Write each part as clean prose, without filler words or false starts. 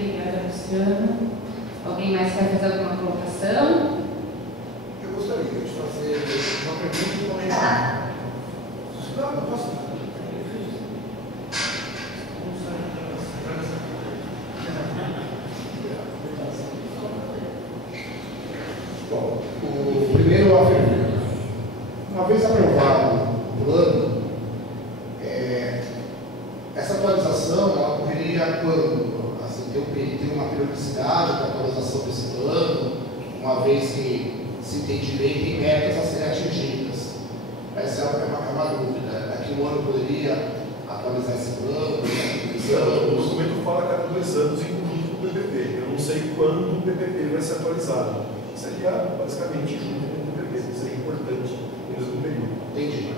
Obrigada, Luciano. Alguém mais quer fazer alguma colocação? Eu gostaria de fazer uma pergunta e um comentário. Não posso. Bom, o primeiro afirma. Uma vez aprovado o plano, essa atualização ela ocorreria quando? Assim, tem uma periodicidade da atualização desse plano, uma vez que se entende bem, tem metas a serem atingidas. Essa é uma dúvida. Daqui um ano poderia atualizar esse plano? O documento fala cada 2 anos, incluindo o PPP. Eu não sei quando o PPP vai ser atualizado. Seria basicamente junto com o PPP, seria importante no mesmo período. Entendi.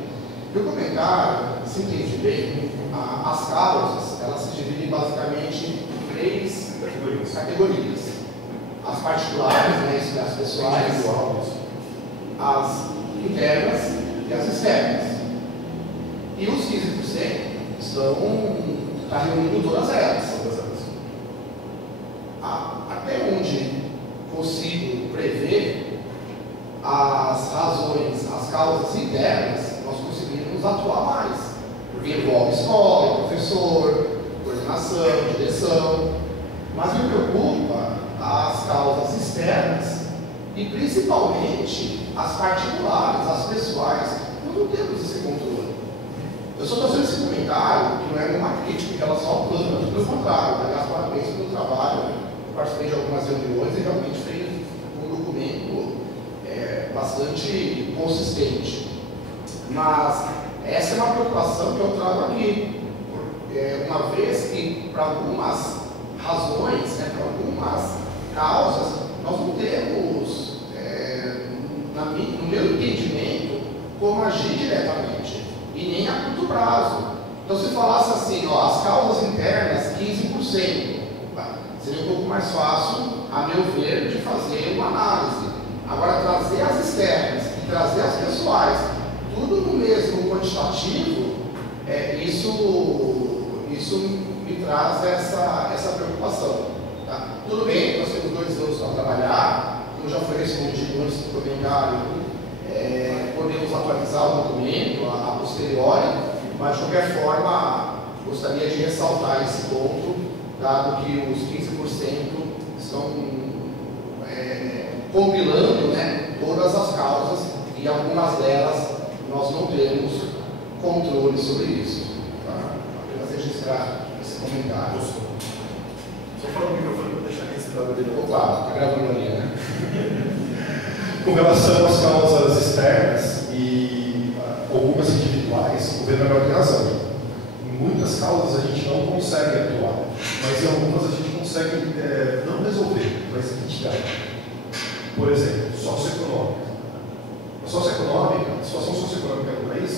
No comentário, se entende bem, as causas elas se dividem basicamente em 3 categorias. As particulares, né, isso das pessoais, as internas e as externas. E os 15% está reunindo todas elas. Até onde consigo prever as razões, as causas internas, nós conseguimos atuar mais. Porque envolve escola, professor, coordenação, direção. Mas me preocupa as causas externas e principalmente as particulares, as pessoais. Nós não temos esse controle. Eu só estou fazendo esse comentário que não é nenhuma crítica em relação ao plano, pelo contrário, aliás, parabéns pelo trabalho. Eu participei de algumas reuniões e realmente fez um documento bastante consistente. Mas essa é uma preocupação que eu trago aqui, uma vez que para algumas razões, para algumas causas, nós não temos, no meu entendimento, como agir diretamente, e nem a curto prazo. Então, se falasse assim, as causas internas, 15%, seria um pouco mais fácil, a meu ver, de fazer uma análise. Agora, trazer as externas e trazer as pessoais, tudo no mesmo quantitativo, isso me traz essa preocupação. Tá? Tudo bem, nós temos 2 anos para trabalhar, como já foi respondido antes do comentário, podemos atualizar o documento a posteriori, mas de qualquer forma, gostaria de ressaltar esse ponto, dado que os 15% estão compilando todas as causas e algumas delas nós não temos controle sobre isso. Tá? Apenas registrar esse comentário. Só falar no microfone para deixar registrado ali. Claro, está gravando ali, né? Com relação às causas externas e algumas individuais, o governo agora tem razão. Em muitas causas a gente não consegue atuar, mas em algumas a gente consegue não resolver, mas mitigar. Por exemplo, socioeconômica. A situação socioeconômica do país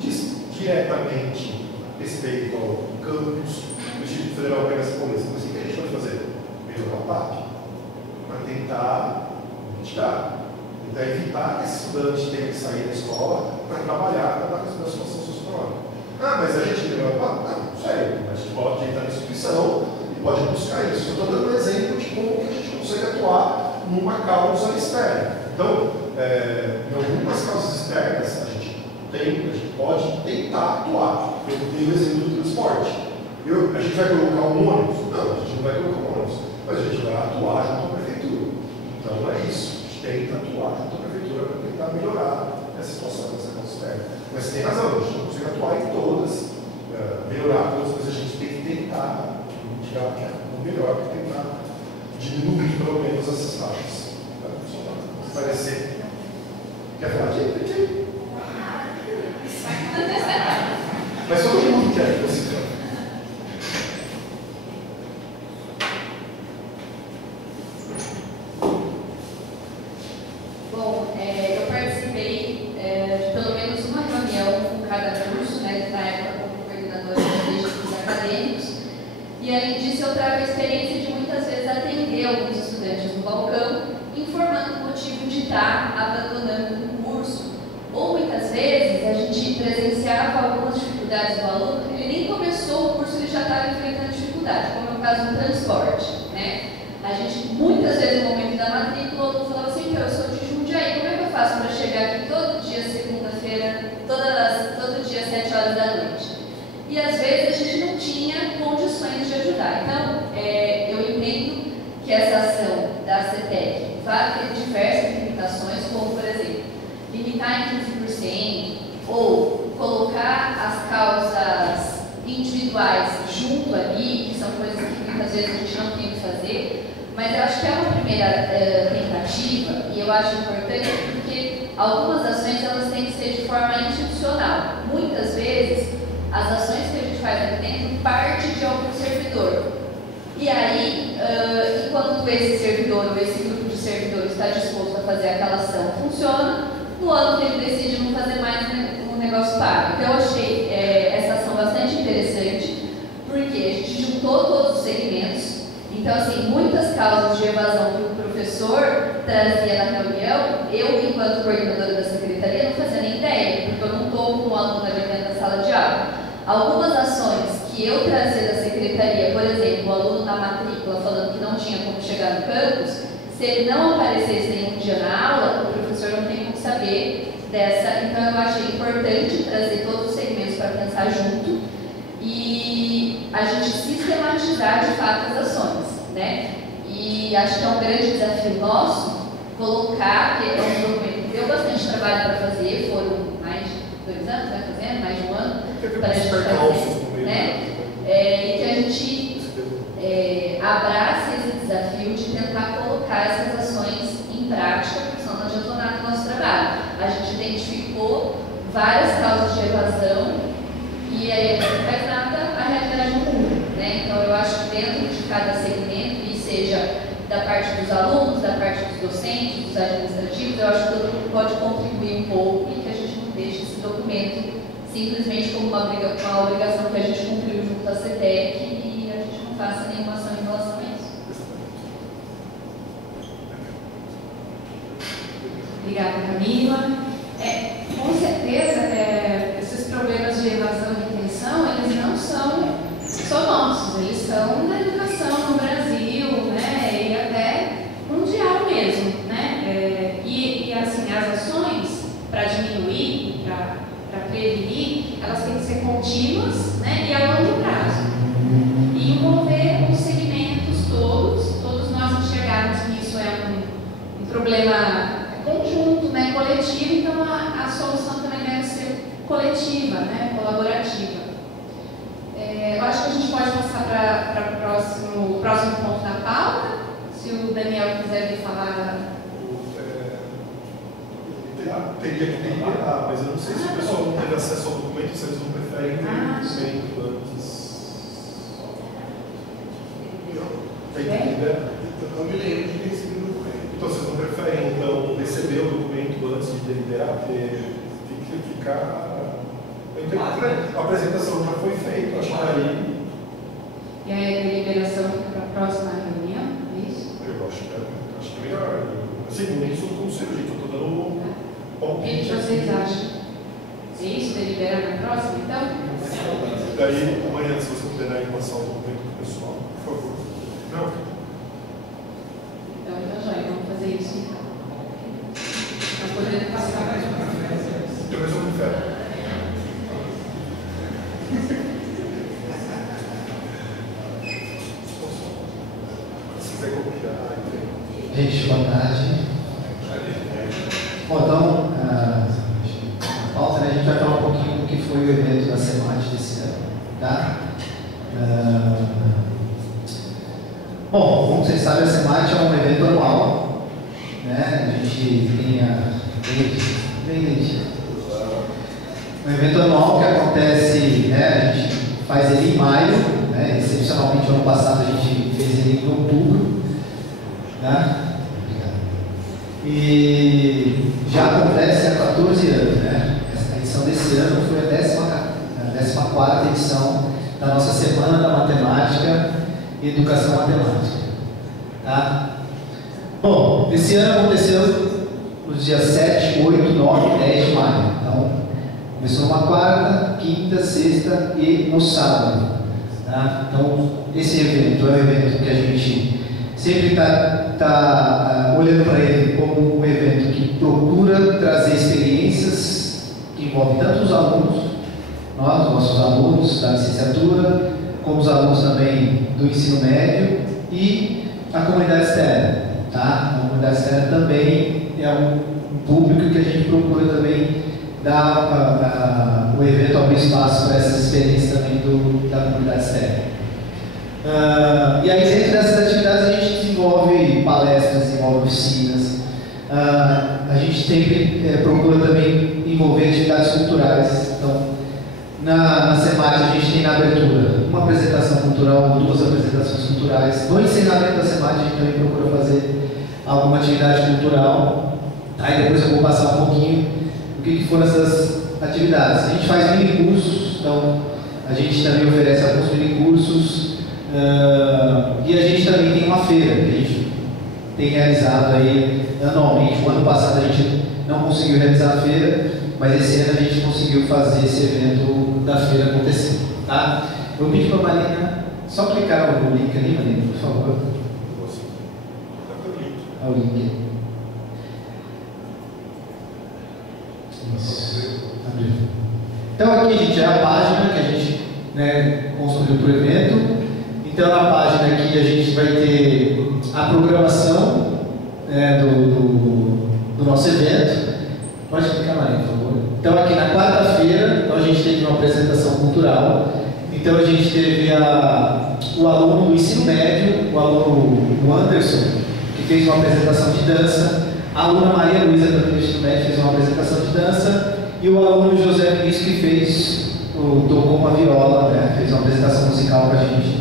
diz diretamente respeito ao campus, o Distrito Federal pega essa polícia. Mas o que a gente pode fazer? Melhorar o PAC, para tentar mitigar. Tentar evitar que esse estudante tenha que sair da escola para trabalhar na situação socioeconômica. Mas a gente melhora o PAC? Não, sério. A gente pode entrar na instituição e pode buscar isso. Eu estou dando um exemplo de como a gente consegue atuar numa causa externa. Então, em algumas causas externas, a gente pode tentar atuar. Eu dei o exemplo do transporte. A gente vai colocar um ônibus? Não, a gente não vai colocar um ônibus, mas a gente vai atuar junto à prefeitura. Então é isso, a gente tenta atuar junto à prefeitura para tentar melhorar essa situação dessa causa externa. Mas tem razão, a gente não consegue atuar em todas, melhorar todas, mas a gente tem que tentar mitigar o melhor, para tentar diminuir pelo menos essas causas. Só para esclarecer. Quer falar aqui? Mas todo mundo quer que você fale. Bom, eu participei de pelo menos uma reunião com cada curso, na época como coordenadora de estudos acadêmicos, e além disso eu trago a experiência de muitas vezes atender alguns estudantes no balcão, informando o motivo de estar abandonando o curso. Ou muitas vezes a gente presenciava algumas dificuldades do aluno, ele nem começou o curso, ele já estava enfrentando dificuldade, como é o caso do transporte. junto ali, que são coisas que muitas vezes a gente não tem o que fazer, mas eu acho que é uma primeira tentativa, e eu acho importante porque algumas ações elas têm que ser de forma institucional. Muitas vezes, as ações que a gente faz aqui dentro parte de algum servidor. E aí, enquanto esse servidor ou esse grupo de servidores está disposto a fazer aquela ação, funciona, no ano que ele decide não fazer mais um negócio pago. Então, eu achei essa ação bastante interessante, porque a gente juntou todos os segmentos. Então, assim, muitas causas de evasão que o professor trazia na reunião, eu, enquanto coordenadora da secretaria, não fazia nem ideia, porque eu não estou com o aluno ali dentro da sala de aula. Algumas ações que eu trazia da secretaria, por exemplo, o aluno na matrícula falando que não tinha como chegar no campus, se ele não aparecesse nenhum dia na aula, o professor não tem como saber dessa. Então, eu achei importante trazer todos os segmentos para pensar junto e a gente sistematizar de fato as ações, né? E acho que é um grande desafio nosso colocar, que é um documento que deu bastante trabalho para fazer, foram mais de 2 anos, vai fazendo, mais de 1 ano, para a gente fazer, né? E que a gente abrace esse desafio de tentar colocar essas ações em prática, porque senão não adiantou nada do nosso trabalho. A gente identificou várias causas de evasão e aí a gente não faz nada, a realidade não muda, né? Então eu acho que dentro de cada segmento, e seja da parte dos alunos, da parte dos docentes, dos administrativos, eu acho que todo mundo pode contribuir um pouco e que a gente não deixe esse documento simplesmente como uma obrigação que a gente cumpriu junto à CETEC e a gente não faça nenhuma ação em relação a isso. Obrigada, Camila. Com certeza, esses problemas de evasão e retenção, eles não são só nossos, eles são da educação no Brasil, né, e até mundial mesmo, né, e assim, as ações para diminuir, para prevenir, elas têm que ser contínuas, né, e a longo prazo, e envolver os segmentos todos nós enxergarmos que isso é um problema conjunto, né, coletivo, então a solução também deve ser coletiva, né, colaborativa. Eu acho que a gente pode passar para o próximo ponto da pauta, se o Daniel quiser vir falar. Teria que deliberar, mas eu não sei se o pessoal não teve acesso ao documento, se eles não preferem ter o documento antes. Tem que deliberar. Eu não me lembro de ter recebido o documento. Então vocês não preferem então receber o documento antes de deliberar, porque tem que ficar. A apresentação já foi feita, acho que aí. E aí a deliberação fica para a próxima reunião, é isso? Eu acho que é melhor. Assim, nem sou do conselho, gente, eu estou dando o que vocês acham? É isso? Deliberar na próxima, então? Daí, amanhã, se você puder passar o documento para o pessoal, por favor. Não? Então, joia, vamos fazer isso então. Para poder passar mais uma vez. Eu resolvo fé. Gente, boa tarde. Bom, então, a pauta, né, a gente vai falar um pouquinho do que foi o evento da SEMAT desse ano, tá? Bom, como vocês sabem, a SEMAT é um evento anual, né? A gente tem um evento anual que acontece, né? A gente faz ele em maio, né? Excepcionalmente, ano passado a gente fez ele em outubro, né? E já acontece há 14 anos, né? A edição desse ano foi a 14ª edição da nossa Semana da Matemática e Educação Matemática, tá? Bom, esse ano aconteceu nos dias 7, 8, 9 e 10 de maio. Então, começou numa quarta, quinta, sexta e no sábado, tá? Então, esse evento é um evento que a gente sempre está olhando para ele como um evento que procura trazer experiências que envolvem tanto os alunos, nossos alunos da licenciatura, como os alunos também do ensino médio e a comunidade externa, tá? A comunidade externa também é um público que a gente procura também o evento abrir espaço para essas experiências também da comunidade externa. E aí, dentro dessas atividades, a gente desenvolve palestras, desenvolve oficinas. A gente sempre procura também envolver atividades culturais. Então, na SEMAT, a gente tem na abertura uma apresentação cultural, 2 apresentações culturais. No encerramento da SEMAT, a gente também procura fazer alguma atividade cultural. Aí depois eu vou passar um pouquinho o que foram essas atividades. A gente faz mini cursos, então a gente também oferece alguns mini cursos. E a gente também tem uma feira que a gente tem realizado aí anualmente. O ano passado a gente não conseguiu realizar a feira, mas esse ano a gente conseguiu fazer esse evento da feira acontecer. Tá? Eu vou pedir para a Marina só clicar no link ali, Marina, por favor. O link. Isso. Então aqui, gente, é a página que a gente construiu para o evento. Então na página aqui a gente vai ter a programação do nosso evento. Pode clicar, Maria, por favor. Então aqui na quarta-feira, então, a gente teve uma apresentação cultural. Então a gente teve o aluno do ensino médio, o aluno Anderson, que fez uma apresentação de dança. A aluna Maria Luísa, do ensino médio, fez uma apresentação de dança. E o aluno José Vinícius, que tocou uma viola, fez uma apresentação musical para a gente,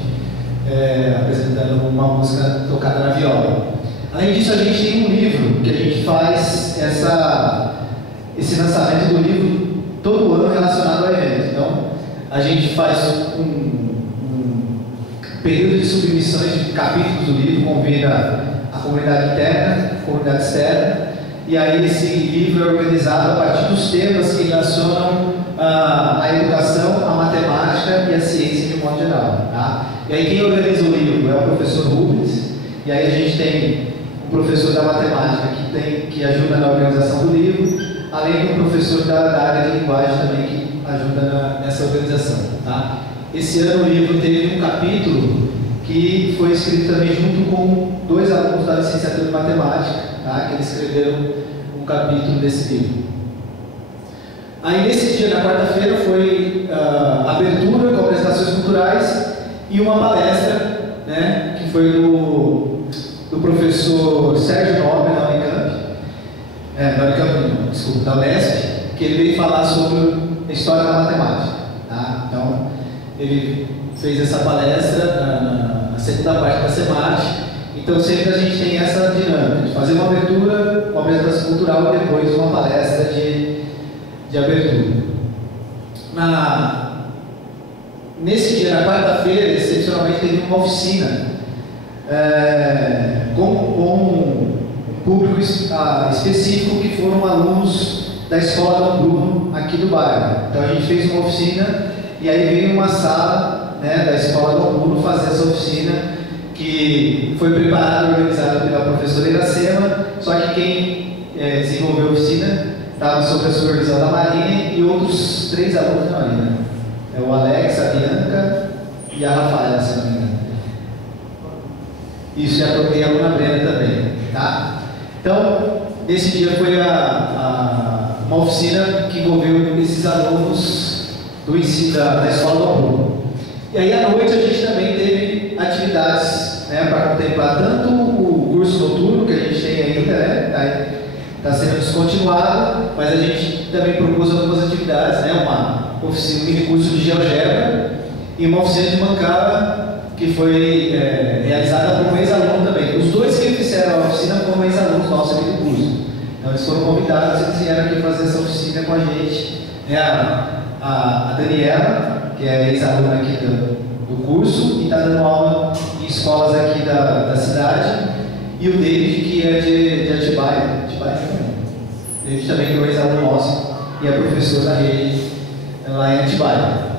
apresentando uma música tocada na viola. Além disso, a gente tem um livro que a gente faz esse lançamento do livro todo ano relacionado ao evento. Então, a gente faz um período de submissões de capítulos do livro, convida a comunidade interna, a comunidade externa, e aí esse livro é organizado a partir dos temas que relacionam a educação, a matemática e a ciência de modo geral. Tá? E aí quem organiza o livro é o professor Rubens, e aí a gente tem um professor da matemática que ajuda na organização do livro, além do professor da área de linguagem também que ajuda nessa organização. Tá? Esse ano o livro teve um capítulo que foi escrito também junto com 2 alunos da licenciatura de matemática, tá? Que eles escreveram um capítulo desse livro. Aí nesse dia, na quarta-feira, foi abertura com apresentações culturais e uma palestra, que foi do professor Sérgio Nobre da Unicamp, da Unesp, que ele veio falar sobre a história da matemática. Tá? Então, ele fez essa palestra na segunda parte da SEMAT. Então, sempre a gente tem essa dinâmica de fazer uma abertura, uma apresentação cultural e depois uma palestra de abertura. Nesse dia, na quarta-feira, excepcionalmente, teve uma oficina com um público específico que foram alunos da Escola Dom Bruno aqui do bairro. Então, a gente fez uma oficina e aí veio uma sala da Escola Dom Bruno fazer essa oficina que foi preparada e organizada pela professora Iracema, só que quem desenvolveu a oficina estava sob a supervisão da Marina e outros 3 alunos da Marina. É o Alex, a Bianca e a Rafaela, se não me engano. Isso, já toquei a aluna Brenda também. Tá? Então, nesse dia foi uma oficina que envolveu esses alunos do ensino da Escola Dom Bruno. E aí à noite a gente também teve atividades para contemplar tanto o curso noturno que a gente tem ainda, está sendo descontinuado, mas a gente também propôs algumas atividades, uma oficina, um mini curso de GeoGebra e uma oficina de mancala que foi realizada por um ex-aluno também. Os 2 que fizeram a oficina foram ex-alunos nossos aqui do curso. Então eles foram convidados, eles vieram aqui fazer essa oficina com a gente. A Daniela, que é ex-aluna aqui do curso e está dando aula em escolas aqui da cidade, e o David, que é de Atibaia. David também, que é um ex-aluno nosso e é professor da rede lá em Atibaia.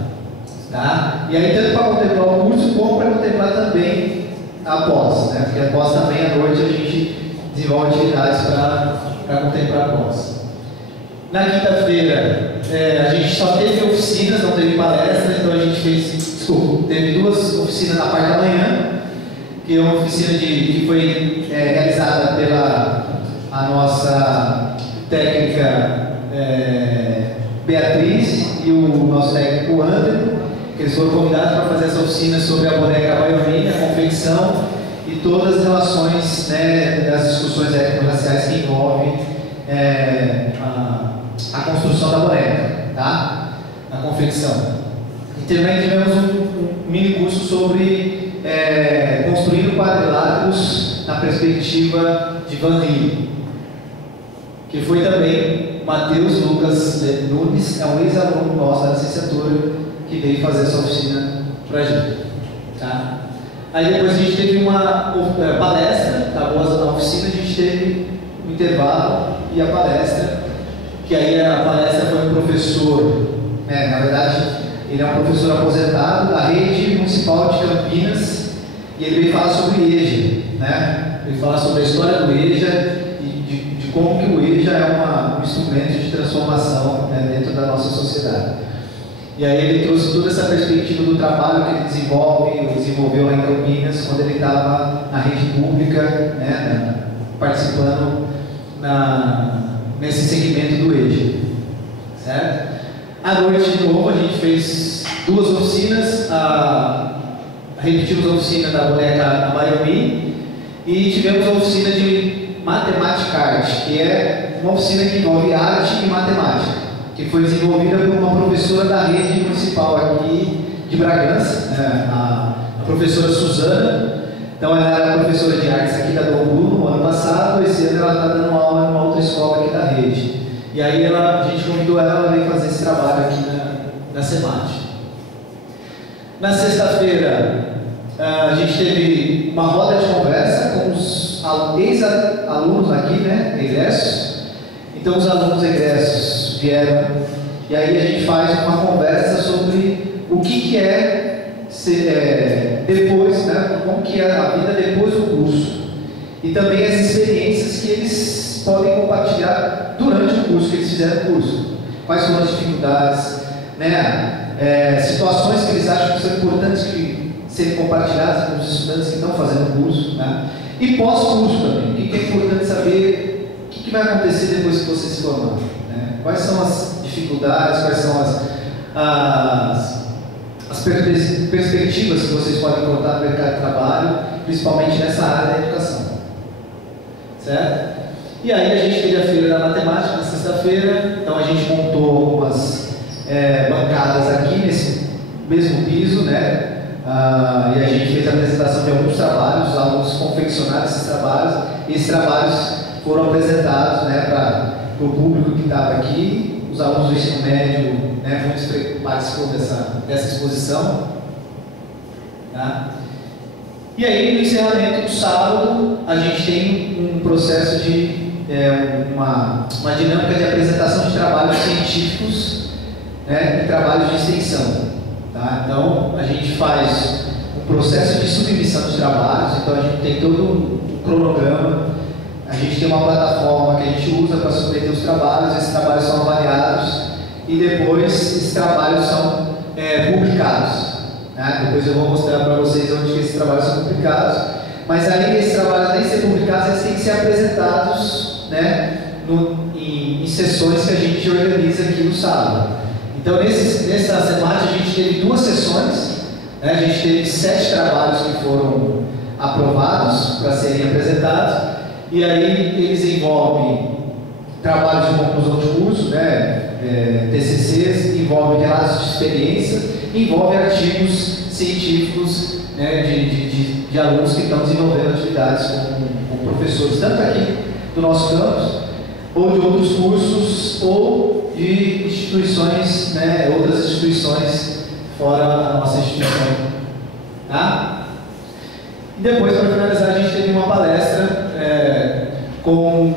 Tá? E aí, tanto para contemplar o curso, como para contemplar também a pós, porque a pós também à noite a gente desenvolve atividades para contemplar a pós. Na quinta-feira, a gente só teve oficinas, não teve palestra, então a gente teve 2 oficinas na parte da manhã, que é uma oficina que foi realizada pela a nossa técnica Beatriz e o nosso técnico André, que eles foram convidados para fazer essa oficina sobre a boneca baiorina, a confecção e todas as relações, né, das discussões étnico-raciais que envolvem a construção da boneca, tá? A confecção. E também tivemos um mini curso sobre construindo quadriláteros na perspectiva de Van Rio, que foi também Matheus Lucas Nunes, é um ex-aluno nosso da licenciatura, que veio fazer essa oficina para a gente. Tá? Aí depois a gente teve uma palestra, acabou a oficina, a gente teve um intervalo e a palestra, que aí a palestra foi um professor, na verdade, ele é um professor aposentado da Rede Municipal de Campinas, e ele veio falar sobre o EJA, né? Ele fala sobre a história do EJA e de como que o EJA é um instrumento de transformação, né, dentro da nossa sociedade. E aí ele trouxe toda essa perspectiva do trabalho que ele desenvolveu lá em Campinas, quando ele estava na rede pública, né, participando nesse segmento do EJA, certo? À noite, de novo, a gente fez 2 oficinas, repetimos a oficina da boneca Baiorina e tivemos a oficina de Matemática Arte, que é uma oficina que envolve arte e matemática, que foi desenvolvida por uma professora da rede municipal aqui de Bragança, a professora Suzana. Então ela era professora de artes aqui da Dom Bruno no ano passado, esse ano ela está dando aula numa outra escola aqui da rede. E aí a gente convidou ela a vir fazer esse trabalho aqui na SEMAT. Na sexta-feira, a gente teve uma roda de conversa com os ex-alunos aqui, né, egressos. Então os alunos egressos vieram e aí a gente faz uma conversa sobre o que é depois, né, como que é a vida depois do curso. E também as experiências que eles podem compartilhar durante o curso, que eles fizeram o curso. Quais são as dificuldades, né, situações que eles acham que são importantes que serem compartilhadas com os estudantes que estão fazendo o curso, né? E pós-curso também, o que é importante saber, o que vai acontecer depois que você se formar, né? Quais são as dificuldades, quais são as perspectivas que vocês podem encontrar no mercado de trabalho, principalmente nessa área da educação, certo? E aí a gente teve a feira da matemática na sexta-feira, então a gente montou algumas bancadas aqui nesse mesmo piso, né? E a gente fez a apresentação de alguns trabalhos, os alunos confeccionaram esses trabalhos, e esses trabalhos foram apresentados, né, para o público que estava aqui, os alunos do ensino médio, né, muitos participam dessa exposição. Tá? E aí, no encerramento do sábado, a gente tem um processo de uma dinâmica de apresentação de trabalhos científicos, né, e trabalhos de extensão. Tá? Então, a gente faz um processo de submissão dos trabalhos, então a gente tem todo um cronograma, a gente tem uma plataforma que a gente usa para submeter os trabalhos, esses trabalhos são avaliados e depois esses trabalhos são publicados. Né? Depois eu vou mostrar para vocês onde que esses trabalhos são publicados, mas aí esses trabalhos nem ser publicados, eles têm que ser apresentados, né, em sessões que a gente organiza aqui no sábado. Então, nessa semana, a gente teve 2 sessões, né? A gente teve 7 trabalhos que foram aprovados para serem apresentados, e aí eles envolvem trabalhos de conclusão de curso, né? TCCs, envolvem relatos de experiência, envolvem artigos científicos, né? de alunos que estão desenvolvendo atividades com professores, tanto aqui do nosso campus, ou de outros cursos, ou de instituições, né, outras instituições fora a nossa instituição. Tá? E depois, para finalizar, a gente teve uma palestra com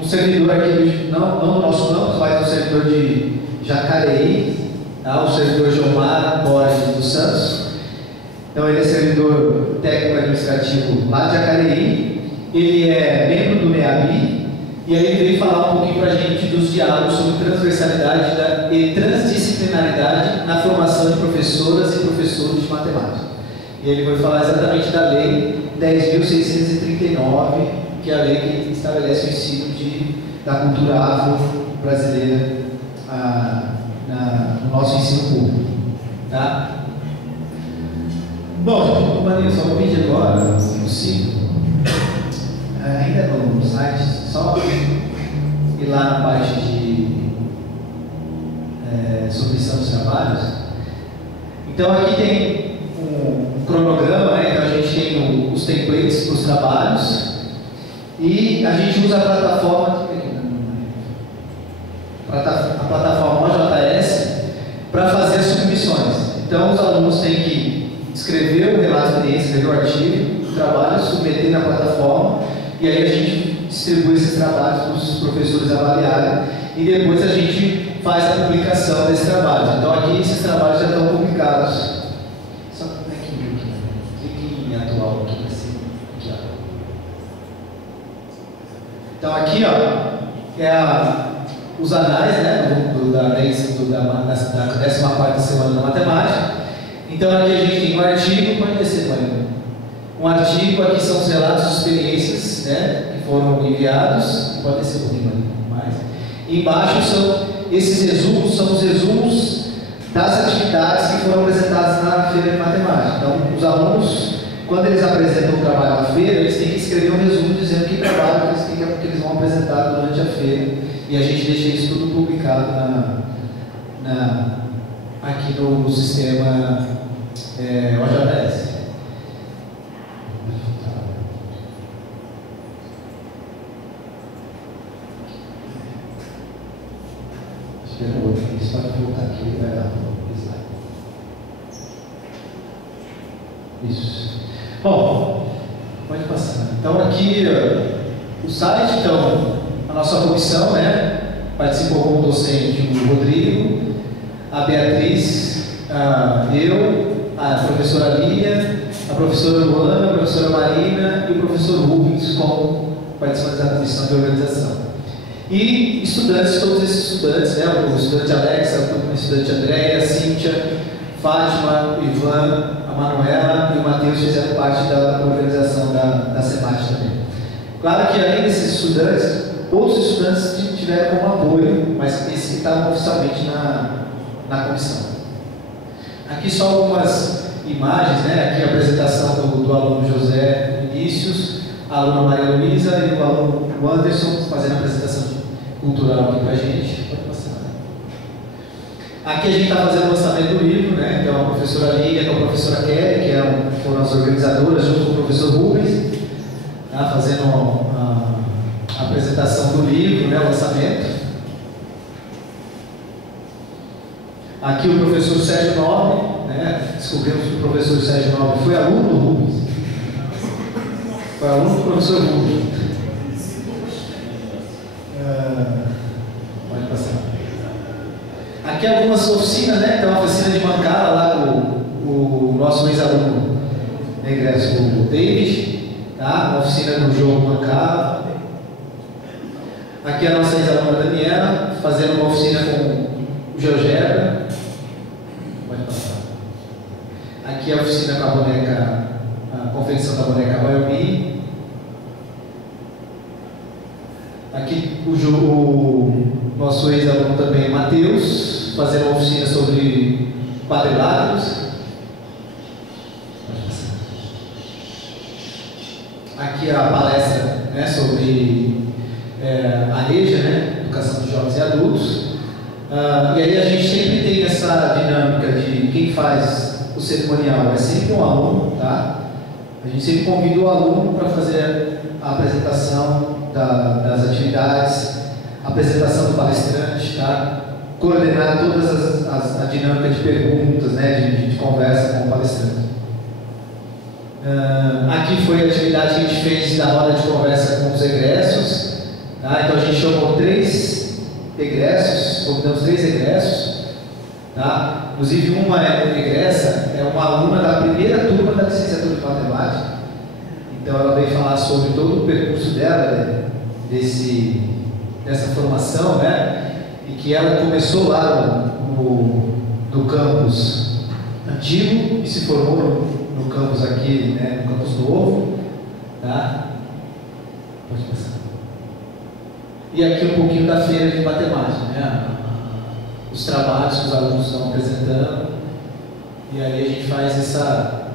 um servidor aqui, não do nosso campus, mas um servidor de Jacareí, tá? O servidor Gilmar Borges dos Santos. Então, ele é servidor técnico administrativo lá de Jacareí, ele é membro do NEABI. E aí ele veio falar um pouquinho para a gente dos diálogos sobre transversalidade e transdisciplinaridade na formação de professoras e professores de matemática. E ele vai falar exatamente da Lei 10.639, que é a lei que estabelece o ensino da cultura afro-brasileira no nosso ensino público. Tá? Bom, Maria, só vou pedir agora, se possível, ainda no site, só ir lá na parte de submissão dos trabalhos. Então aqui tem um cronograma, né? Então a gente tem os templates para os trabalhos e a gente usa a plataforma OJS para fazer as submissões. Então os alunos têm que escrever o relato de experiência, escrever o artigo, o trabalho, submeter na plataforma e aí a gente distribui esses trabalhos para os professores avaliarem e depois a gente faz a publicação desses trabalhos. Então aqui esses trabalhos já estão publicados. Só clique em atual aqui assim. Aqui, ó. Então aqui ó, os anais, né, da 14ª semana da matemática. Então aqui a gente tem um artigo, pode descer, um artigo, aqui são os relatos de experiências, né, que foram enviados. Pode descer um pouquinho mais. E embaixo esses resumos são os resumos das atividades que foram apresentadas na feira de matemática. Então, os alunos, quando eles apresentam o trabalho na feira, eles têm que escrever um resumo dizendo que trabalho que eles vão apresentar durante a feira. E a gente deixa isso tudo publicado aqui no sistema OJS. Isso pode voltar aqui e vai dar o slide. Isso. Bom, pode passar. Então aqui o site, então, a nossa comissão, né? Participou como docente o Rodrigo, a Beatriz, eu, a professora Lília, a professora Luana, a professora Marina e o professor Rubens como participantes da comissão de organização. E estudantes, todos esses estudantes, né, o estudante Alexa, o estudante Andréia, a Cíntia, Fátima, o Ivan, a Manuela e o Matheus fizeram parte da organização da SEMAT também. Claro que além desses estudantes, outros estudantes tiveram como apoio, mas esses que estavam oficialmente na comissão. Aqui só algumas imagens, né, aqui a apresentação do aluno José Vinícius, a aluna Maria Luísa e o aluno Anderson fazendo a apresentação cultural aqui para a gente. Pode passar. Aqui a gente está fazendo o lançamento do livro, né? Então a professora Lília com a professora Kelly, que foram as organizadoras, junto com o professor Rubens, tá? Fazendo a apresentação do livro, né? O lançamento. Aqui o professor Sérgio Nobre, né? Descobrimos que o professor Sérgio Nobre foi aluno do Rubens. Foi aluno do professor Rubens. Pode passar. Aqui algumas oficinas, né? Então a oficina de Mancala lá com o nosso ex-aluno ingresso, o David, tá? A oficina do jogo Mancala. Aqui a nossa ex-aluna Daniela, fazendo uma oficina com o Georgeta. Pode passar. Aqui a oficina com a boneca, a confecção da boneca Wyoming. Aqui o nosso ex-aluno também, Matheus, fazendo uma oficina sobre quadriláteros. Aqui a palestra, né, sobre a EJA, né, Educação de Jovens e Adultos. E aí a gente sempre tem essa dinâmica de quem faz o cerimonial é sempre um aluno, tá? A gente sempre convida o aluno para fazer a apresentação das atividades, a apresentação do palestrante, tá? Coordenar todas a dinâmica de perguntas, né, de conversa com o palestrante. Aqui foi a atividade que a gente fez da roda de conversa com os egressos, tá? Então a gente chamou 3 egressos, convidamos 3 egressos, tá? Inclusive uma egressa é uma aluna da primeira turma da licenciatura de matemática. Então ela veio falar sobre todo o percurso dela, né, dessa formação, né? E que ela começou lá no campus antigo e se formou no campus aqui, né, no campus novo, tá? Pode passar. E aqui um pouquinho da feira de matemática, né? os trabalhos que os alunos estão apresentando. E aí a gente faz essa...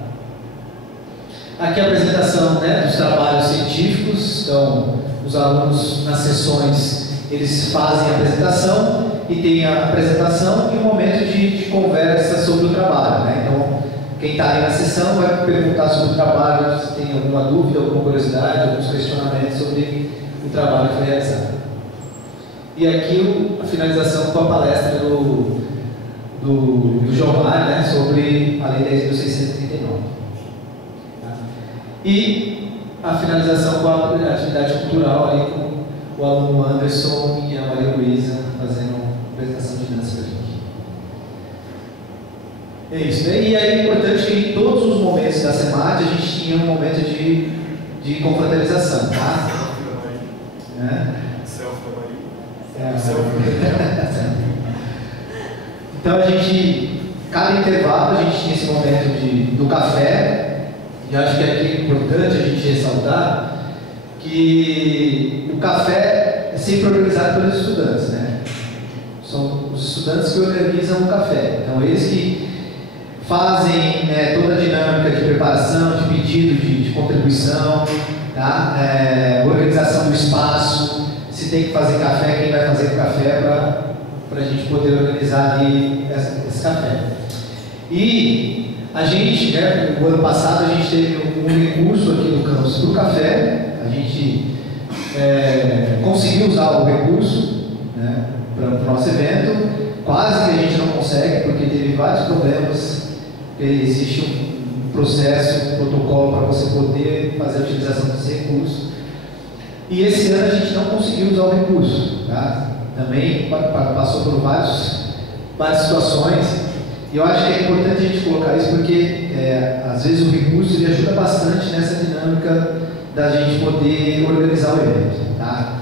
Aqui a apresentação, né, dos trabalhos científicos. Então, os alunos nas sessões, eles fazem a apresentação e tem a apresentação e um momento de conversa sobre o trabalho, né? Então, quem está aí na sessão vai perguntar sobre o trabalho, se tem alguma dúvida, alguma curiosidade, alguns questionamentos sobre o trabalho que foi realizado. E aqui a finalização com a palestra do Jomar, né, sobre a Lei 10.639. Tá? E a finalização com a atividade cultural ali com o aluno Anderson e a Maria Luísa fazendo apresentação de dança para a gente. É isso, né? E é importante que em todos os momentos da SEMAD a gente tinha um momento de confraternização, tá? Então a gente, cada intervalo a gente tinha esse momento do café, e acho que aqui é importante a gente ressaltar que o café é sempre organizado pelos estudantes, né? São os estudantes que organizam o café, então eles que fazem, né, toda a dinâmica de preparação, de pedido de contribuição, tá? Organização do espaço, se tem que fazer café, quem vai fazer o café para a gente poder organizar ali esse café. E a gente, né, no ano passado, a gente teve um recurso aqui no campus para o café, a gente conseguiu usar o recurso, né, para o nosso evento, quase que a gente não consegue, porque teve vários problemas. Existe um processo, um protocolo para você poder fazer a utilização desse recurso. E esse ano a gente não conseguiu usar o recurso, tá? Também passou por várias situações. E eu acho que é importante a gente colocar isso porque, às vezes, o recurso ele ajuda bastante nessa dinâmica da gente poder organizar o evento, tá?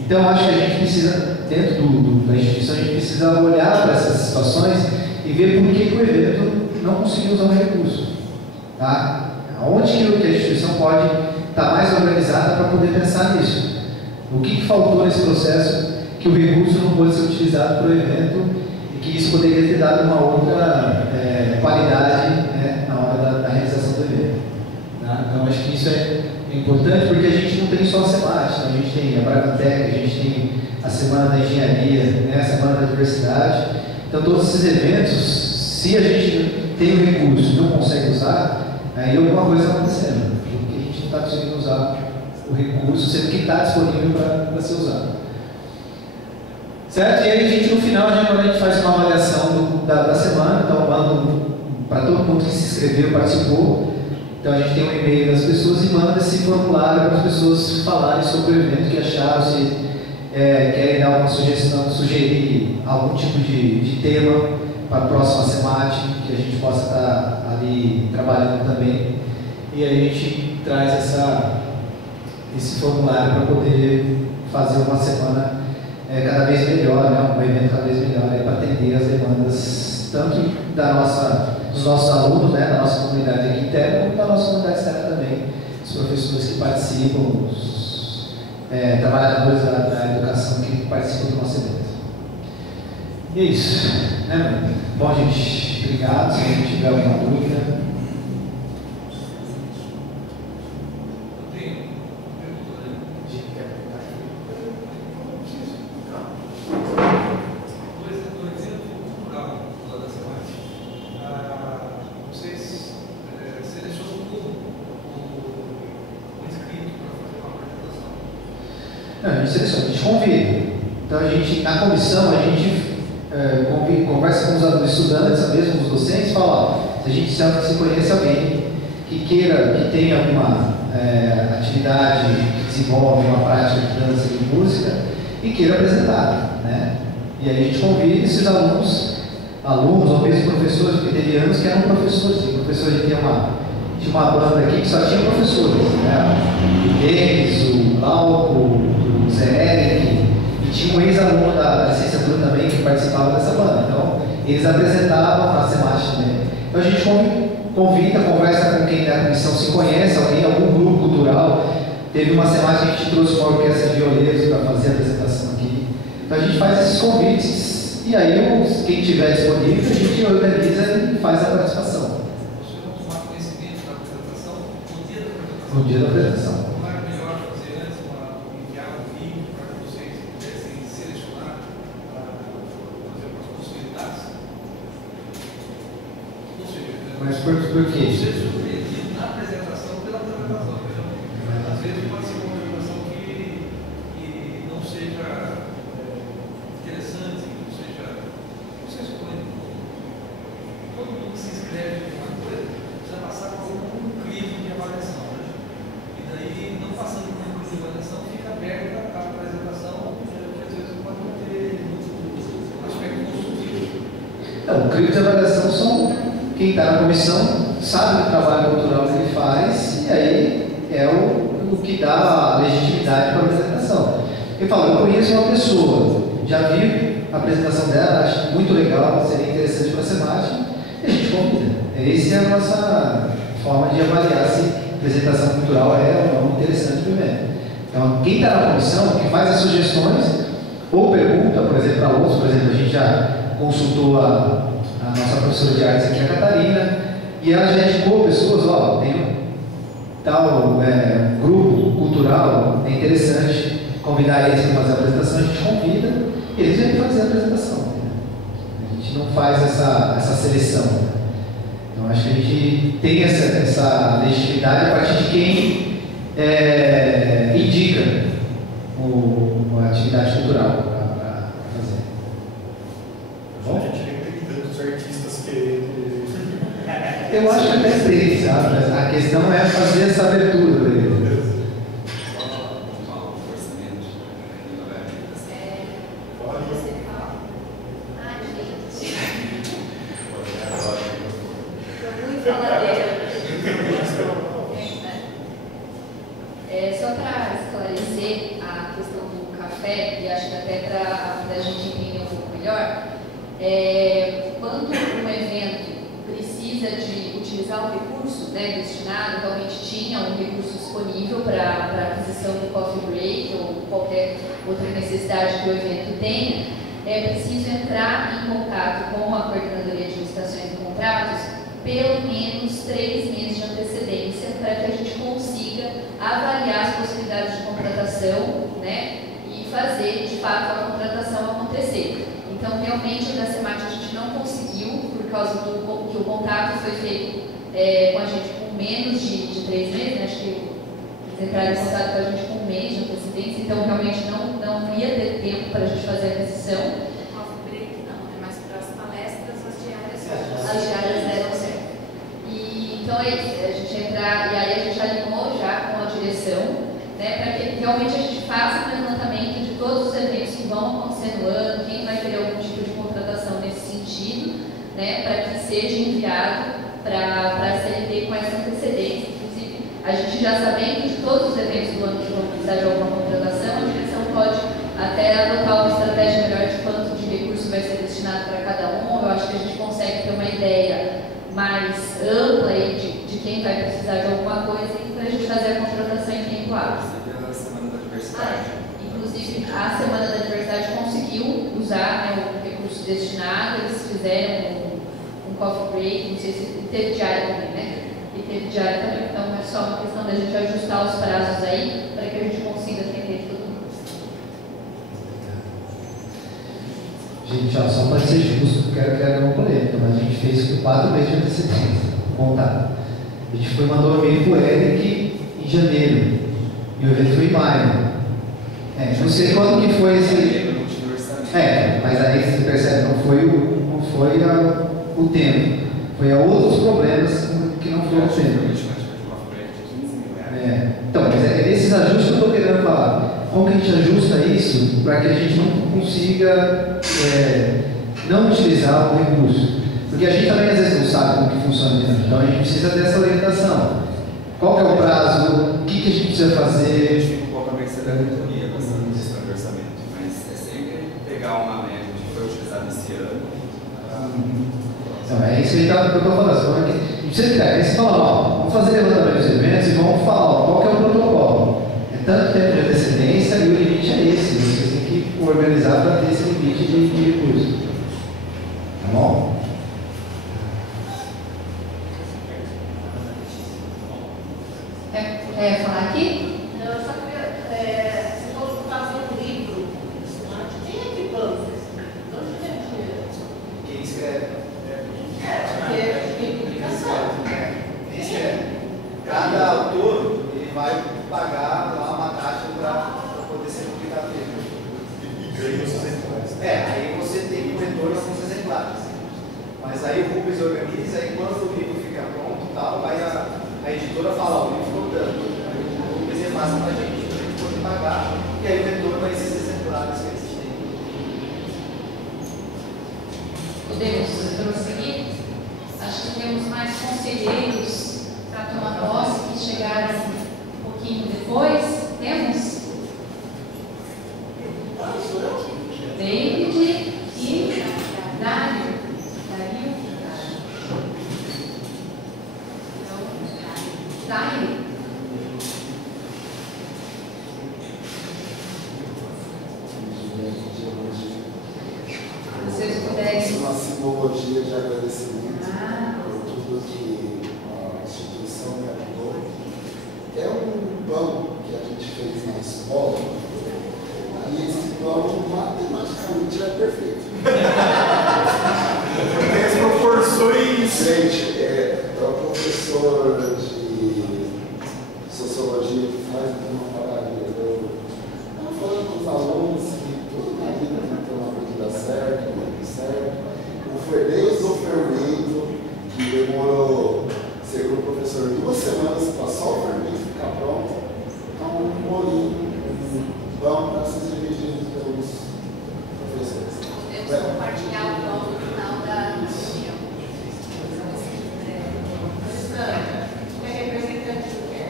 Então, acho que a gente precisa, dentro da instituição, a gente precisa olhar para essas situações e ver por que o evento não conseguiu usar o recurso, tá? Onde que a instituição pode estar mais organizada para poder pensar nisso? O que faltou nesse processo que o recurso não pôde ser utilizado para o evento e que isso poderia ter dado uma outra qualidade, né, na hora da realização do evento, tá? Então, acho que isso é importante porque a gente não tem só a SEMAD, então a gente tem a Bravantec, a gente tem a Semana da Engenharia, né, a Semana da Diversidade. Então, todos esses eventos, se a gente tem o recurso e não consegue usar, aí alguma coisa está acontecendo, porque a gente não está conseguindo usar o recurso, sendo que está disponível para ser usado. Certo? E aí, a gente, no final, a gente faz uma avaliação da semana, então, mando para todo mundo que se inscreveu, participou. Então, a gente tem um e-mail das pessoas e manda esse formulário para as pessoas falarem sobre o evento que acharam, se querem dar uma sugestão, sugerir algum tipo de tema para a próxima SEMAD, que a gente possa estar ali trabalhando também. E aí a gente traz esse formulário para poder fazer uma semana cada vez melhor, né? Um evento cada vez melhor para atender as demandas tanto dos nossos alunos, né? Da nossa comunidade aqui interna, como da nossa comunidade externa também, os professores que participam, os trabalhadores da educação que participam do nosso evento. E é isso, né, mãe? Bom, gente, obrigado. Se a gente tiver alguma dúvida. Não, a gente seleciona, a gente convida. Então, na comissão, a gente conversa com os estudantes, mesmo os docentes, fala, ó, se a gente se conhece alguém que tenha alguma atividade que desenvolve uma prática de dança e de música e queira apresentar, né? E aí a gente convida esses alunos ou mesmo professores, porque teve anos que eram professores, tem professor que tinha uma banda aqui que só tinha professores, né? O Denis, o Glauco, o Zé Eric, e tinha um ex-aluno da licenciatura também que participava dessa banda. Então, eles apresentavam na SEMAD também. Então, a gente convida, conversa com quem da comissão se conhece, algum grupo cultural. Teve uma SEMAD que a gente trouxe uma orquestra de violeiros para fazer a apresentação aqui. Então a gente faz esses convites e aí quem tiver disponível a gente organiza e faz a participação. Você vai tomar conhecimento da apresentação no dia da apresentação? No dia da apresentação. Não era melhor fazer antes enviar um vídeo para que vocês pudessem selecionar fazer umas possibilidades? Ou seja, Mas por quê? Você surpreendido na apresentação pela apresentação, entendeu? Às vezes pode ser uma apresentação que não seja interessante, não seja. Você escolhe. Todo mundo que se inscreve em uma coisa precisa passar por um crivo de avaliação, né? E daí, não passando por um crivo de avaliação, fica aberta a apresentação, que às vezes pode não ter um aspecto construtivo. Então, o crivo de avaliação são quem está na comissão, sabe do trabalho cultural que ele faz, e aí é o que dá a legitimidade para a apresentação. Eu falo, eu conheço uma pessoa, já vi a apresentação dela, acho muito legal, seria interessante para a SEMAT, e a gente convida. Essa é a nossa forma de avaliar se a apresentação cultural é ou não interessante para o evento. Então, quem está na comissão, que faz as sugestões, ou pergunta, por exemplo, para outros, por exemplo, a gente já consultou a nossa professora de artes aqui, a Catarina, e ela já indicou pessoas, tem um tal grupo cultural, é interessante convidar eles para fazer a apresentação, a gente convida, e eles vêm fazer a apresentação. A gente não faz essa seleção. Então, acho que a gente tem essa legitimidade a partir de quem indica a atividade cultural para fazer. Bom, a gente nem tem tantos artistas que... Eu acho que até tem, sabe? A questão é fazer essa abertura para ele. Só para esclarecer a questão do café, e acho que até para a gente entender um pouco melhor, quando um evento precisa de utilizar o recurso destinado, realmente tinha um recurso disponível para aquisição do coffee break ou qualquer outra necessidade que o evento tenha, é preciso entrar em contato com a Coordenadoria de Licitações e Contratos pelo menos 3 meses de antecedência para que a gente consiga avaliar as possibilidades de contratação, e fazer de fato a contratação acontecer. Então, realmente, da SEMAT a gente não conseguiu, por causa do que o contato foi feito com a gente com menos de 3 meses, acho que eles entraram em contato com a gente com 1 mês de antecedência, então realmente não ia ter tempo para a gente fazer a aquisição. Coffee break não, é mais para as palestras, as diárias. As diárias deram certo. Então é isso, a gente entrar, e aí a gente alinhou já com a direção, para que realmente a gente faça um levantamento de todos os eventos que vão acontecer no ano, quem vai ter algum tipo de contratação nesse sentido, para que seja enviado para a CLT com essa antecedência. Inclusive, a gente já sabendo de todos os eventos do ano que vão precisar de alguma contratação, a direção pode até adotar uma estratégia melhor de quanto de recurso vai ser destinado para cada um. Eu acho que a gente consegue ter uma ideia mais ampla aí de quem vai precisar de alguma coisa e para a gente fazer a contratação em tempo hábil. A Semana da Diversidade. Inclusive, a Semana da Diversidade conseguiu usar o recurso destinado, eles fizeram um coffee break, não sei se teve diária também, E teve diária também, então é só uma questão da gente ajustar os prazos aí para que a gente consiga atender todo mundo. Gente, só para ser justo, não quero criar nenhuma polêmica, mas a gente fez com 4 meses de antecedência, contar. A gente mandou um e-mail para o Eric em janeiro, e o evento foi em maio. Não sei quando que foi esse... mas aí você percebe, não foi o tempo, foi a outros problemas que não foi o tempo. Então, mas é nesses ajustes que eu estou querendo falar. Como que a gente ajusta isso para que a gente não consiga não utilizar o recurso? Porque a gente também às vezes não sabe como que funciona isso. Então a gente precisa dessa orientação. Qual que é o prazo? O que a gente precisa fazer? Um pouco a mercê da diretoria nessa questão de orçamento, mas é sempre pegar uma média que foi utilizada esse ano. Então, é isso aí que eu estou falando. Não precisa criar. Aí você fala, vamos fazer levantamento dos eventos e vamos falar qual que é o protocolo. É tanto tempo de antecedência e o limite é esse. Vocês têm que organizar para ter de recurso. Tá bom? Quer falar aqui? Não, eu só queria, se for fazer um livro, quem é que banca esse livro? De onde tem dinheiro? Quem escreve? Porque tem publicação. Quem escreve? Cada autor ele vai pagar lá uma taxa para poder ser publicado livro. E ganha os exemplares. Aí você tem um retorno com os exemplares. Mas aí o Rubens organiza, aí quando o livro fica pronto e tal, aí a editora fala, o livro ficou tanto. O Rubens repassa para a gente poder pagar, e aí o retorno é esses exemplares que eles têm. Podemos prosseguir? Acho que temos mais conselheiros para tomar posse que chegaram um pouquinho depois. Temos? David e Dário. Dário. Vocês puderem. Uma simbologia de agradecimento por tudo que a instituição me ajudou. É um pão que a gente fez na escola, e esse pão matematicamente é perfeito. Tem as proporções. Gente, é o professor de sociologia que faz uma maravilha. Eu estava falando com os alunos que tudo na vida tem que ter uma coisa que dá certo, certo. Desde o fermento, que demorou, segundo o professor, 2 semanas para só o fermento ficar pronto. Então, um bolinho, um pão para ser dirigido pelos professores. Podemos compartilhar o pão no final da reunião. É representante do quê?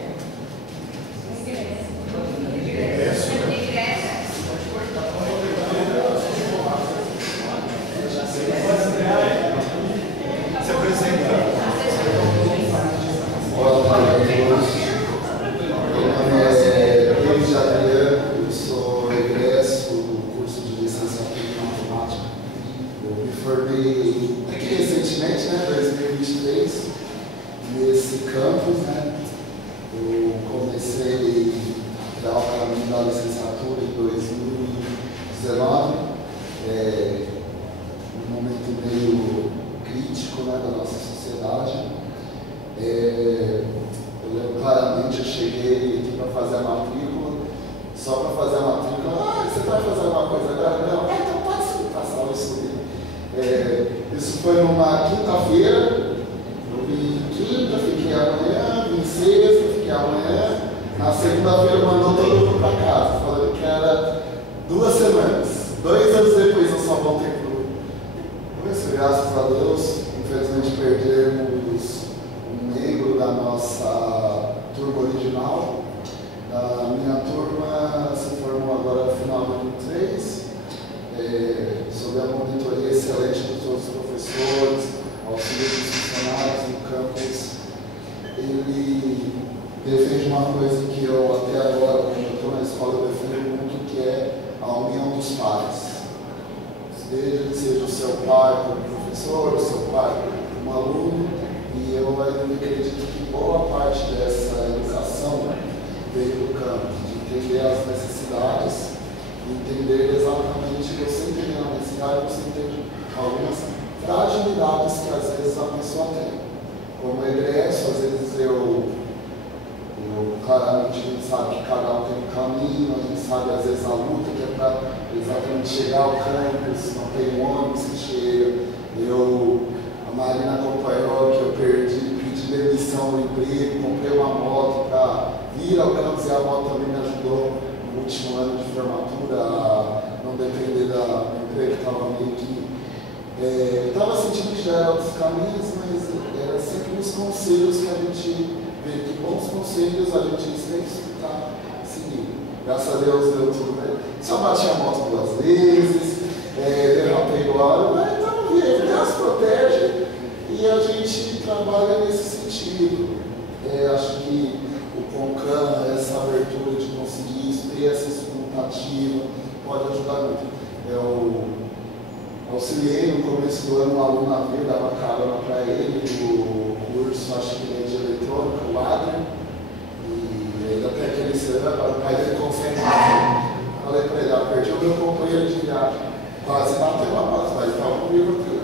Se apresenta. Boa tarde a todos. Meu nome é David Adriano, eu sou egresso do curso de licenciatura em matemática. Eu me formei aqui recentemente, 2023, nesse campus, Eu comecei a trabalhar na licenciatura em 2019, um momento meio crítico da nossa sociedade. Eu lembro claramente, eu cheguei aqui para fazer a matrícula, só para fazer a matrícula. Você vai fazer alguma coisa agora? Não, então pode sim, passar o estudo. Isso foi numa quinta-feira. Eu vim quinta, fiquei amanhã, vim sexta, fiquei amanhã. Na segunda-feira mandou todo mundo para casa, falando que era 2 semanas. 2 anos depois eu só voltei para o curso, graças a Deus. Infelizmente perdemos um membro da nossa turma original. A minha turma se formou agora no final de 2023, sob a monitoria excelente de todos os professores, auxílio dos funcionários no campus. Ele defende uma coisa que eu até agora, quando eu estou na escola, eu defendo muito, que é a união dos pares. Seja o seu pai como professor, o seu pai como aluno, e eu acredito que boa parte dessa educação veio do campo, de entender as necessidades, entender exatamente, eu sempre tenho a necessidade, você entende algumas fragilidades que às vezes a pessoa tem. Como egresso, às vezes claramente a gente sabe que cada um tem um caminho, a gente sabe às vezes a luta que é para exatamente chegar ao campus, não tem um ônibus que chega. A Marina acompanhou que eu pedi demissão do emprego, comprei uma moto para vir ao campus e a moto também me ajudou no último ano de formatura a não depender do emprego que estava meio que. Estava sentindo que já era outros caminhos, mas era sempre nos conselhos que a gente vê que bons conselhos a gente tem que escutar e seguir. Graças a Deus deu tudo bem. Só bati a moto 2 vezes, derrapei o óleo, mas estamos vivos, Deus protege e a gente trabalha nesse sentido. Acho que o CONCAN, essa abertura de conseguir isso, ter essa escutativa, pode ajudar muito. auxiliei no começo do ano um aluno na vida, dava carona para ele do curso, acho que ele é de eletrônica, o Adrian, e ainda tem aquele celular, agora o pai dele concentrado. Falei para ele, perdi o meu companheiro de viagem, quase bateu a paz, mas estava comigo tudo.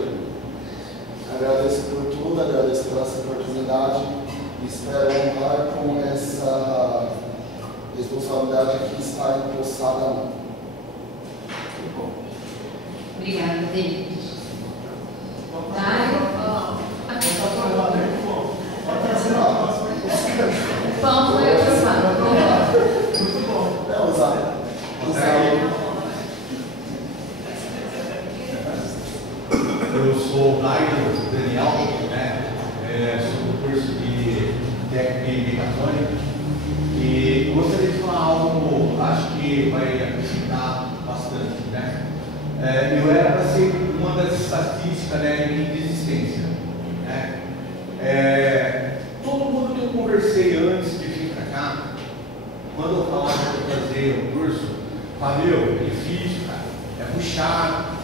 Agradeço por tudo, agradeço por essa oportunidade e espero honrar com essa responsabilidade que está empossada a mim. Obrigada, David. O pão foi aprovado. Muito bom. É usar. Eu sou o Daniel, né? Sou do curso de técnica e mecatrônica e gostaria de falar algo, acho que vai acrescentar bastante, né? Eu era para ser uma das estatísticas, né, em desistência, né? Todo mundo que eu conversei antes de vir para cá, quando eu falava de fazer o curso, falava, é difícil, cara, é puxado.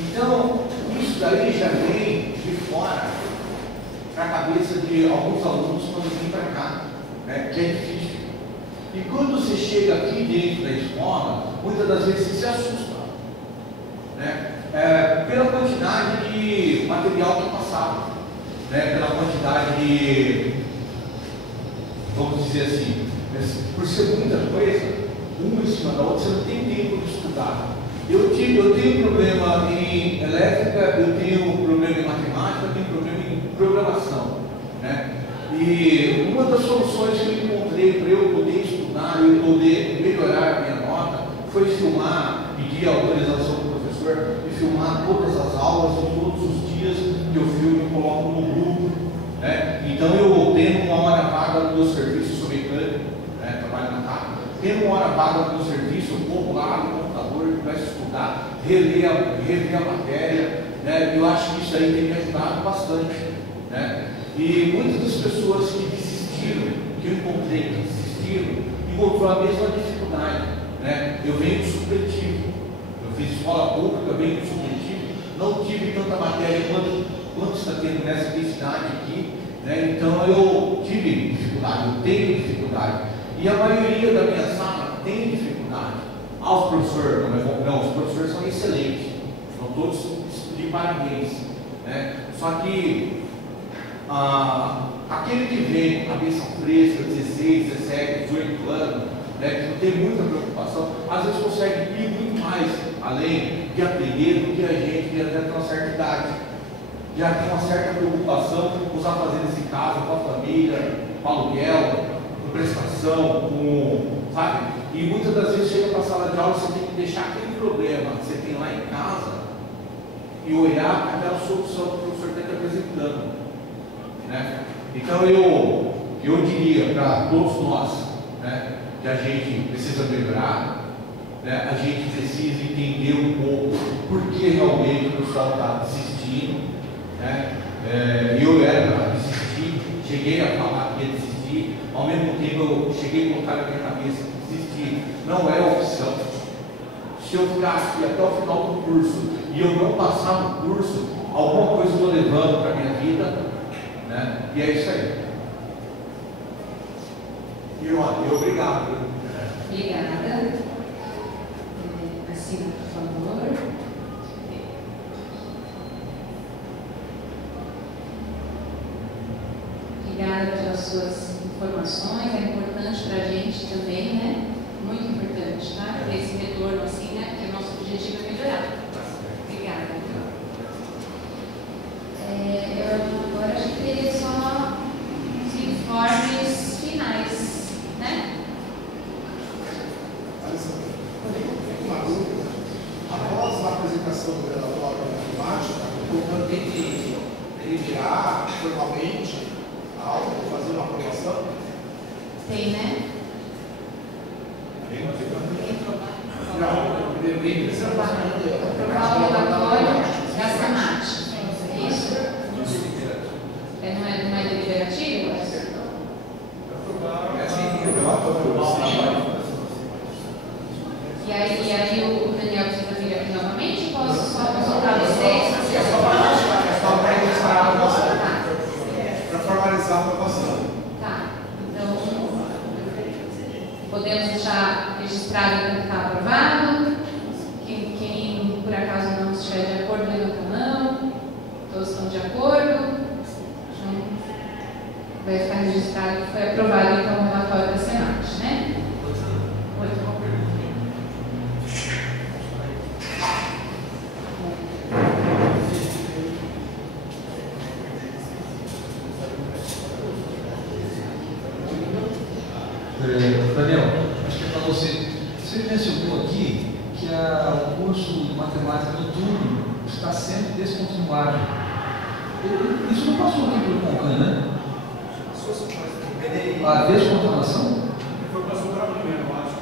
Então, isso daí já vem de fora para a cabeça de alguns alunos quando vêm para cá, né, que é difícil. E quando você chega aqui dentro da escola, muitas das vezes você se assusta, né, pela quantidade de material que passava, né, pela quantidade de, vamos dizer assim, por ser muita coisa, uma em cima da outra, você não tem tempo de estudar. Eu tenho problema em elétrica, eu tenho problema em matemática, eu tenho problema em programação, né? E uma das soluções que eu encontrei para eu poder estudar e poder melhorar a minha nota foi filmar, pedir a autorização do professor e filmar todas as aulas e todos os dias que eu filmo e coloco no grupo, né? Então eu tenho uma hora vaga no meu serviço, sou mecânico, né? Trabalho na fábrica, tenho uma hora vaga no meu serviço, eu vou lá no computador, começo a estudar, rever a matéria, né? Eu acho que isso aí tem me ajudado bastante, né? E muitas das pessoas que desistiram, que eu encontrei que desistiram, encontrou a mesma dificuldade, né? Eu venho do supletivo, eu fiz escola pública, eu venho do supletivo, não tive tanta matéria quanto está tendo nessa intensidade aqui, né? Então eu tive dificuldade, eu tenho dificuldade, e a maioria da minha sala tem dificuldade. Os professores, não, os professores são excelentes, são todos de parabéns, né? Só que aquele que vem com a cabeça fresca, 16, 17, 18 anos, né, que não tem muita preocupação, às vezes consegue ir muito mais além de aprender do que a gente que já tem uma certa idade, já tem uma certa preocupação com os afazeres de casa, com a família, com aluguel, com prestação, sabe? E muitas das vezes chega para a sala de aula, você tem que deixar aquele problema que você tem lá em casa e olhar aquela solução que o professor está te apresentando, né? Então eu diria para todos nós, né, que a gente precisa melhorar, né, a gente precisa entender um pouco por que realmente o pessoal está desistindo, né? Eu era para desistir, cheguei a falar que ia desistir, ao mesmo tempo eu cheguei a colocar na minha cabeça que desistir não é opção. Se eu ficar aqui até o final do curso e eu não passar no curso, alguma coisa eu estou levando para a minha vida, né? E é isso aí. E olha, obrigado. Obrigada. Assina, por favor. Obrigada pelas suas informações, é importante para a gente também, né? Muito importante, tá? Esse retorno assim, né? Porque o nosso objetivo é melhorar. Obrigada. Agora a gente teria só os informes finais, né? Uma dúvida. Após a apresentação do relatório da matemática, o governo tem que enviar formalmente algo para fazer uma aprovação? Tem, né? Não, nem precisa Aprovar o relatório da SEMAT. É isso? Não é deliberativo? E aí o Daniel precisa vir aqui novamente? Posso só consultar você? podemos deixar registrado que está aprovado. Quem por acaso não estiver de acordo, levanta a mão. Todos estão de acordo. Então, vai ficar registrado que foi aprovado então o relatório da Senat, né? Daniel, acho que é para você. Você mencionou aqui que o curso de matemática noturno está sendo descontinuado. Isso não passou aqui pelo Concan, né? A descontinuação? Passou para amanhã, eu acho.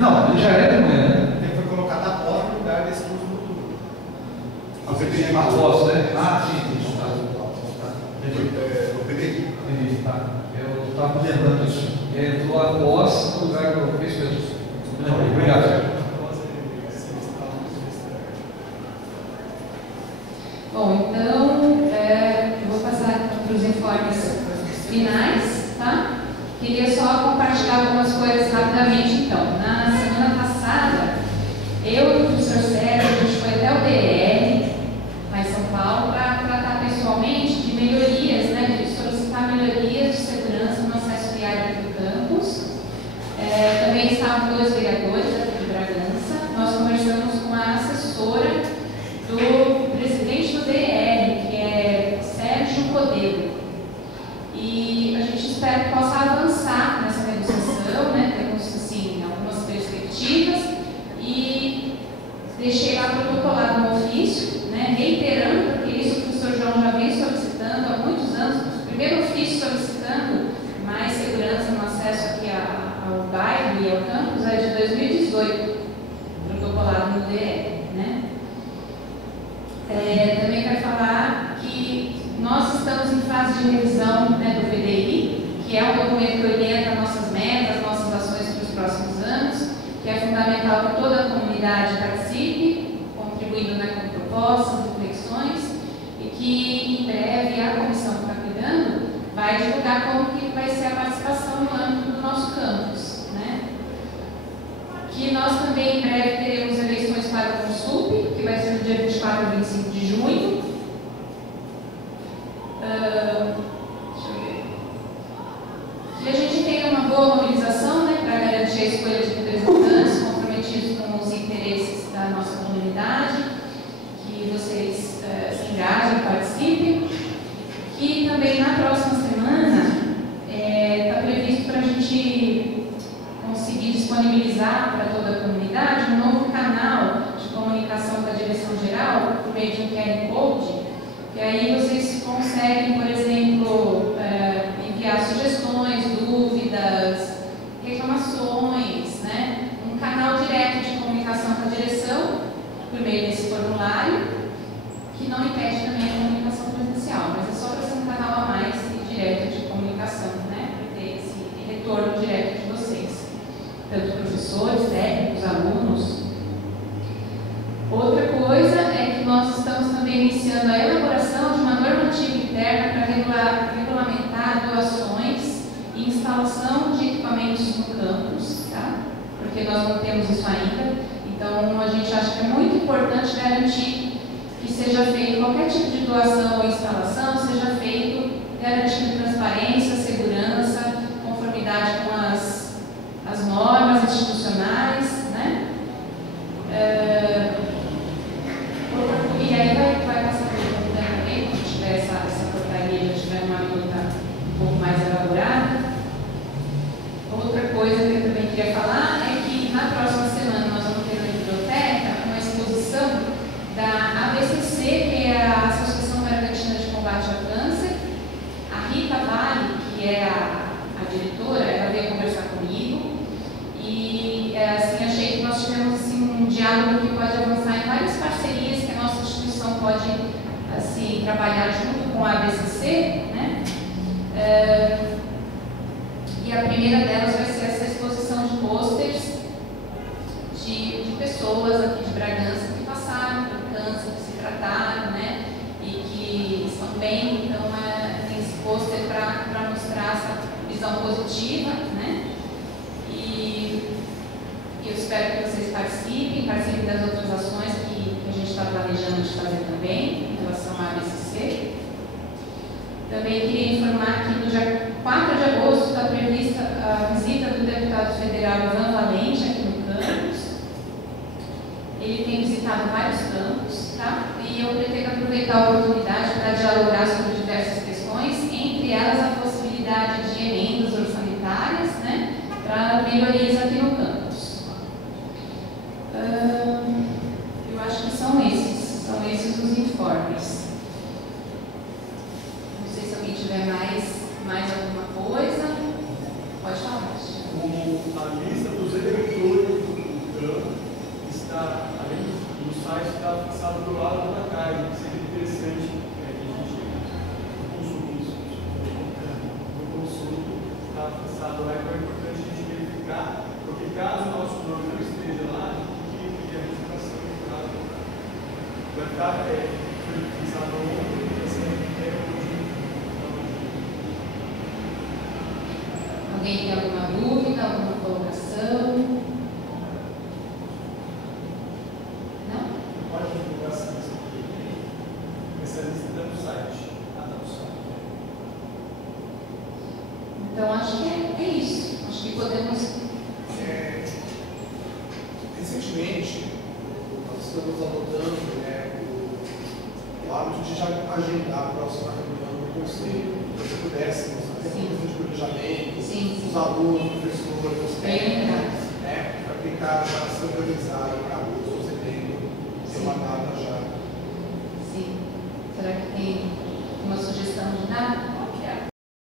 Não, ele já é de manhã, né? Ele foi colocado após no lugar desse curso noturno. A PDI após, né? Ah, sim, sim. O PDI. Entendi, tá. Eu estava lembrando isso. Entrou após no lugar do pesquisador. Obrigado. Bom, então, eu vou passar para os informes finais, tá? Queria só compartilhar algumas coisas rapidamente, então. Na semana passada, eu e o professor Sérgio, a gente foi até o DR, lá em São Paulo, para tratar pessoalmente de melhorias, né, de solicitar melhorias de segurança no acesso viário do campus. Também estavam 2 vereadores aqui de Bragança. Nós conversamos com a assessora do presidente do DR, que é Sérgio Codelo. E a gente espera que possa avançar nessa negociação, né? Temos, assim, algumas perspectivas. E deixei lá protocolado um ofício, né? Reiterando, porque isso o professor João já vem solicitando há muitos anos. O primeiro ofício solicitando mais segurança no acesso aqui ao bairro e ao campus é de 2018, protocolado no DR, né? Também quero falar que nós estamos em fase de revisão, né, do PDI, que é um documento que orienta nossas metas, nossas ações para os próximos anos, que é fundamental que toda a comunidade participe, contribuindo, né, com propostas, reflexões, e que em breve a comissão que está cuidando vai divulgar como que vai ser a participação no âmbito do nosso campus, né? Que nós também em breve teremos eleições para o Consulp, que vai ser no dia 24 e 25 de junho. Deixa eu ver. Que a gente tenha uma boa mobilização, né, para garantir a escolha de representantes comprometidos com os interesses da nossa comunidade, que vocês se engajem, participem. Que também na próxima semana está previsto para a gente conseguir disponibilizar para toda a comunidade um novo canal de comunicação com a direção geral, por meio de um QR Code, e aí vocês conseguem, por exemplo, enviar sugestões, dúvidas, reclamações, né? Um canal direto de comunicação com a direção, por meio desse formulário, que não impede também a comunicação presencial, mas é só para ser um canal a mais e direto de comunicação, né? Para ter esse retorno direto de vocês, tanto professores, técnicos, alunos. Outra coisa é que nós estamos também iniciando a elaboração de uma normativa interna para regulamentar doações e instalação de equipamentos no campus, tá? Porque nós não temos isso ainda. Então, a gente acha que é muito importante garantir que seja feito qualquer tipo de doação ou instalação, seja feito garantindo transparência, segurança, conformidade com as normas institucionais, né? E aí vai passar por um tempo também, quando tiver essa portaria, já tiver uma luta um pouco mais elaborada. Outra coisa que eu também queria falar é que na próxima semana nós vamos ter na biblioteca uma exposição da ABCC, que é a Associação Brasileira de Combate ao Câncer. A Rita Vale, que é a diretora, ela veio conversar comigo e assim, achei que nós tivemos assim, um diálogo que pode avançar em várias parcerias que a nossa instituição pode assim, trabalhar junto com a ABCC, né? E a primeira delas vai ser essa exposição de pôsteres de pessoas aqui de Bragança que passaram por câncer, que se trataram, né? E que estão bem, então tem esse pôster para mostrar essa visão positiva, né? E espero que vocês participem das outras ações que a gente está planejando de fazer também, em relação à ABCC. Também queria informar que no dia 4 de agosto está prevista a visita do deputado federal Ivan Valente aqui no campus. Ele tem visitado vários campos, tá? E eu pretendo aproveitar a oportunidade para dialogar sobre diversas questões, entre elas a possibilidade de emendas orçamentárias, né, para melhorias aqui no campus. Eu acho que são esses os informes. Não sei se alguém tiver mais alguma coisa. Pode falar. A lista dos eleitores do campo está, além do site, está fixado do lado da CAI. Seria interessante que a gente consulte isso. No consulto está fixado lá, então é importante a gente verificar, porque caso o nosso nome não esteja lá, a gente tem que pedir a verificação do caso. Vai ficar fixado no outro, Alguém tem alguma dúvida, alguma colocação? Não? Pode divulgar essa lista aqui. Essa lista está no site. Está no site. Então, acho que é isso. Acho que podemos... Recentemente, nós estamos adotando o hábito de já agendar a próxima reunião do conselho. Se você pudesse, fazer uma coisa de planejamento, os alunos, professores, os técnicos, para ficar já se organizar para